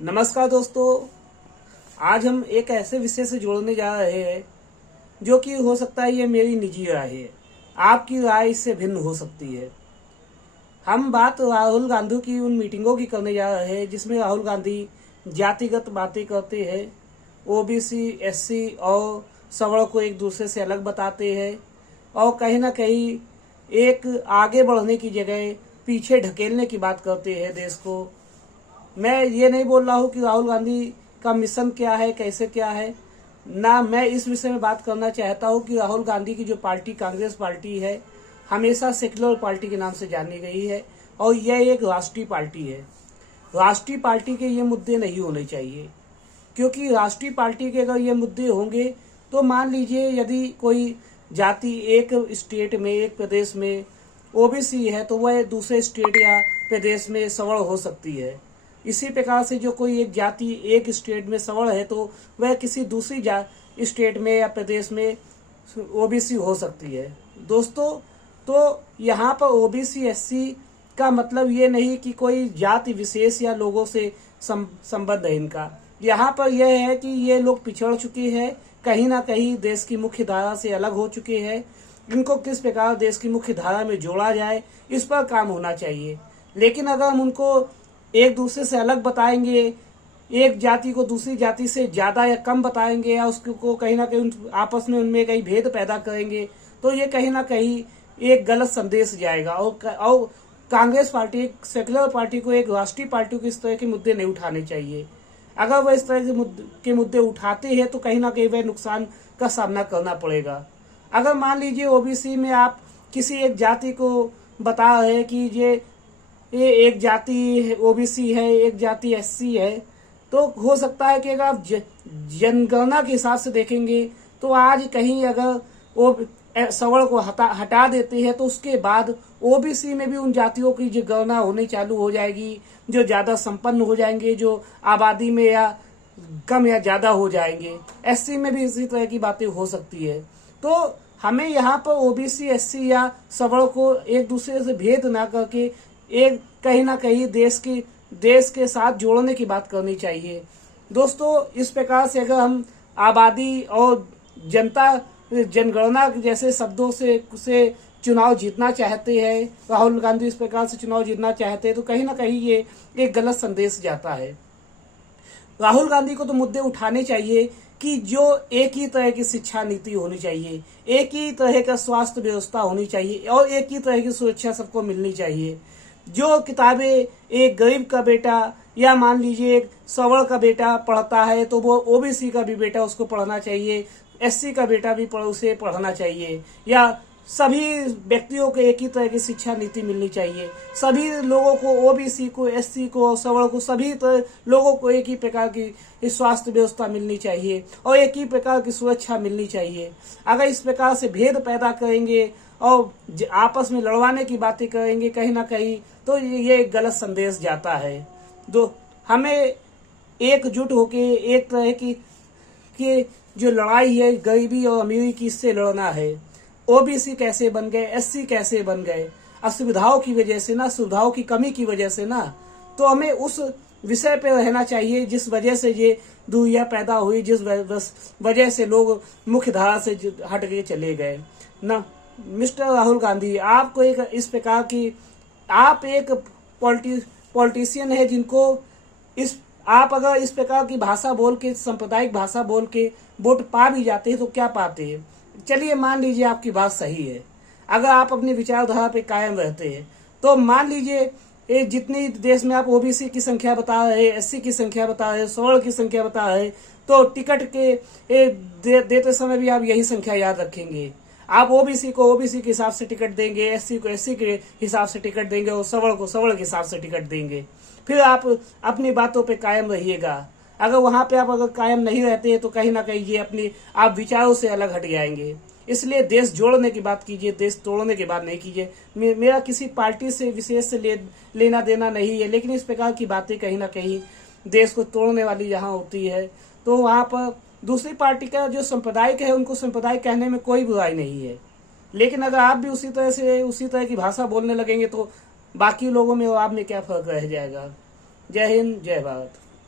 नमस्कार दोस्तों, आज हम एक ऐसे विषय से जोड़ने जा रहे हैं जो कि हो सकता है ये मेरी निजी राय है। आपकी राय इससे भिन्न हो सकती है। हम बात राहुल गांधी की उन मीटिंगों की करने जा रहे हैं जिसमें राहुल गांधी जातिगत बातें करते हैं, ओबीसी, एससी और सवर्ण को एक दूसरे से अलग बताते हैं और कहीं ना कहीं एक आगे बढ़ने की जगह पीछे ढकेलने की बात करते हैं देश को। मैं ये नहीं बोल रहा हूँ कि राहुल गांधी का मिशन क्या है, कैसे क्या है ना। मैं इस विषय में बात करना चाहता हूँ कि राहुल गांधी की जो पार्टी कांग्रेस पार्टी है हमेशा सेक्युलर पार्टी के नाम से जानी गई है और यह एक राष्ट्रीय पार्टी है। राष्ट्रीय पार्टी के ये मुद्दे नहीं होने चाहिए, क्योंकि राष्ट्रीय पार्टी के अगर ये मुद्दे होंगे तो मान लीजिए यदि कोई जाति एक स्टेट में, एक प्रदेश में ओबीसी है तो वह दूसरे स्टेट या प्रदेश में सवर्ण हो सकती है। इसी प्रकार से जो कोई एक जाति एक स्टेट में सवर्ण है तो वह किसी दूसरी स्टेट में या प्रदेश में ओबीसी हो सकती है। दोस्तों, तो यहाँ पर ओबीसी एससी का मतलब ये नहीं कि कोई जाति विशेष या लोगों से संबंध है इनका। यहाँ पर यह है कि ये लोग पिछड़ चुके हैं, कहीं ना कहीं देश की मुख्य धारा से अलग हो चुके हैं। इनको किस प्रकार देश की मुख्य धारा में जोड़ा जाए इस पर काम होना चाहिए। लेकिन अगर हम उनको एक दूसरे से अलग बताएंगे, एक जाति को दूसरी जाति से ज्यादा या कम बताएंगे या उसको कहीं ना कहीं आपस में उनमें कहीं भेद पैदा करेंगे तो ये कहीं ना कहीं एक गलत संदेश जाएगा। और कांग्रेस पार्टी एक सेक्युलर पार्टी को, एक राष्ट्रीय पार्टी को इस तरह के मुद्दे नहीं उठाने चाहिए। अगर वह इस तरह के मुद्दे उठाते हैं तो कहीं ना कहीं वह नुकसान का सामना करना पड़ेगा। अगर मान लीजिए ओबीसी में आप किसी एक जाति को बता रहे हैं कि ये एक जाति ओबीसी है, एक जाति एससी है, तो हो सकता है कि अगर आप जनगणना के हिसाब से देखेंगे तो आज कहीं अगर वो सवर्ण को हटा देते हैं तो उसके बाद ओबीसी में भी उन जातियों की जो गणना होनी चालू हो जाएगी, जो ज्यादा संपन्न हो जाएंगे, जो आबादी में या कम या ज्यादा हो जाएंगे। एससी में भी इसी तरह की बातें हो सकती है। तो हमें यहाँ पर ओबीसी एससी या सवर्ण को एक दूसरे से भेद ना करके एक कहीं ना कहीं देश के साथ जोड़ने की बात करनी चाहिए। दोस्तों, इस प्रकार से अगर हम आबादी और जनगणना जैसे शब्दों से चुनाव जीतना चाहते हैं, राहुल गांधी इस प्रकार से चुनाव जीतना चाहते हैं तो कहीं ना कहीं ये एक गलत संदेश जाता है। राहुल गांधी को तो मुद्दे उठाने चाहिए कि जो एक ही तरह की शिक्षा नीति होनी चाहिए, एक ही तरह का स्वास्थ्य व्यवस्था होनी चाहिए और एक ही तरह की सुरक्षा सबको मिलनी चाहिए। जो किताबें एक गरीब का बेटा या मान लीजिए एक सवर्ण का बेटा पढ़ता है तो वो ओबीसी का भी बेटा उसको पढ़ना चाहिए, एससी का बेटा भी उसे पढ़ना चाहिए, या सभी व्यक्तियों को एक ही तरह की शिक्षा नीति मिलनी चाहिए। सभी लोगों को, ओबीसी को, एससी को, सवर्ण को, सभी लोगों को एक ही प्रकार की स्वास्थ्य व्यवस्था मिलनी चाहिए और एक ही प्रकार की सुरक्षा मिलनी चाहिए। अगर इस प्रकार से भेद पैदा करेंगे और आपस में लड़वाने की बातें करेंगे कहीं ना कहीं तो ये गलत संदेश जाता है। हमें एकजुट होके एक तरह की जो लड़ाई है गरीबी और अमीरी की, इससे लड़ना है। ओबीसी कैसे बन गए, एससी कैसे बन गए, असुविधाओं की वजह से ना, सुविधाओं की कमी की वजह से ना। तो हमें उस विषय पे रहना चाहिए जिस वजह से ये दूरियां पैदा हुई, जिस वजह से लोग मुख्य धारा से हट के चले गए ना। मिस्टर राहुल गांधी, आपको एक इस प्रकार की, आप एक पॉलिटिशियन है जिनको आप अगर इस प्रकार की भाषा बोल के, सांप्रदायिक भाषा बोल के वोट पा भी जाते हैं तो क्या पाते हैं। चलिए मान लीजिए आपकी बात सही है, अगर आप अपनी विचारधारा पे कायम रहते हैं तो मान लीजिए जितनी देश में आप ओबीसी की संख्या बता रहे, एससी की संख्या बता रहे, सवर्ण की संख्या बता रहे, तो टिकट के देते समय भी आप यही संख्या याद रखेंगे। आप ओबीसी को ओबीसी के हिसाब से टिकट देंगे, एससी को एससी के हिसाब से टिकट देंगे और सवर्ण को सवर्ण के हिसाब से टिकट देंगे। फिर आप अपनी बातों पे कायम रहिएगा। अगर वहां पे आप अगर कायम नहीं रहते हैं तो कहीं ना कहीं ये अपनी आप विचारों से अलग हट जाएंगे। इसलिए देश जोड़ने की बात कीजिए, देश तोड़ने की बात नहीं कीजिए। मेरा किसी पार्टी से विशेष से लेना देना नहीं है, लेकिन इस प्रकार की बातें कहीं ना कहीं देश को तोड़ने वाली जहाँ होती है तो वहां पर दूसरी पार्टी का जो सांप्रदायिक है उनको सांप्रदायिक कहने में कोई बुराई नहीं है। लेकिन अगर आप भी उसी तरह की भाषा बोलने लगेंगे तो बाकी लोगों में और आप में क्या फर्क रह जाएगा। जय हिंद, जय भारत।